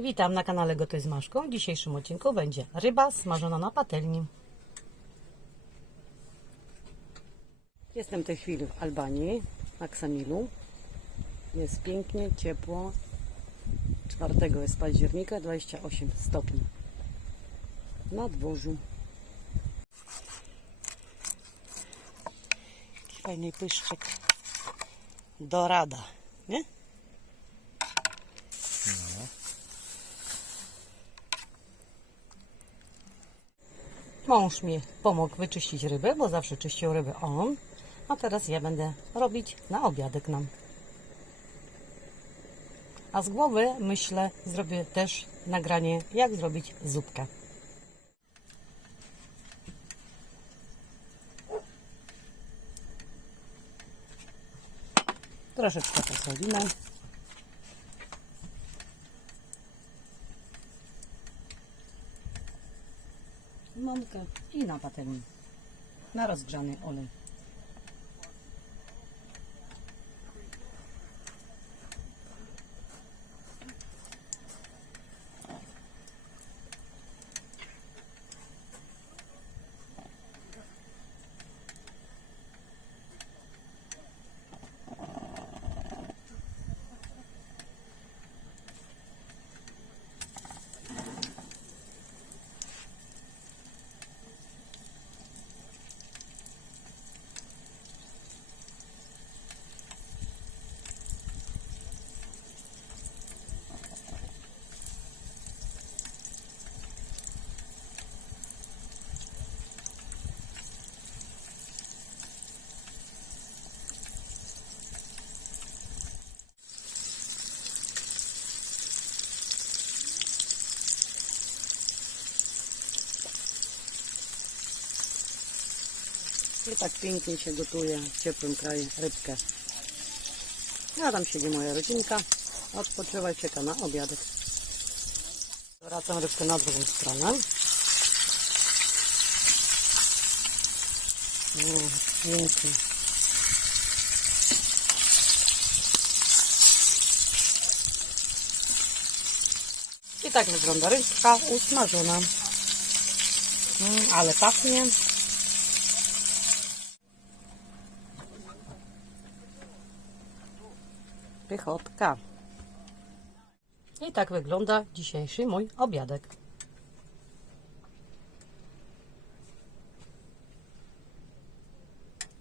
Witam na kanale Gotuj z Maszką. W dzisiejszym odcinku będzie ryba smażona na patelni. Jestem w tej chwili w Albanii, na Ksamilu. Jest pięknie, ciepło. 4 jest października, 28 stopni. Na dworzu. Fajny pyszczek. Dorada, nie? Mąż mi pomógł wyczyścić rybę, bo zawsze czyścił rybę on. A teraz ja będę robić na obiadek nam. A z głowy myślę, zrobię też nagranie, jak zrobić zupkę. Troszeczkę posolimy. Mąkę i na patelni. Na rozgrzany olej. I tak pięknie się gotuje w ciepłym kraju rybkę. A tam siedzi moja rodzinka. Odpoczywa i czeka na obiadek. Wracam rybkę na drugą stronę. O, pięknie. I tak wygląda rybka usmażona. Mm, ale pachnie. Pychotka. I tak wygląda dzisiejszy mój obiadek.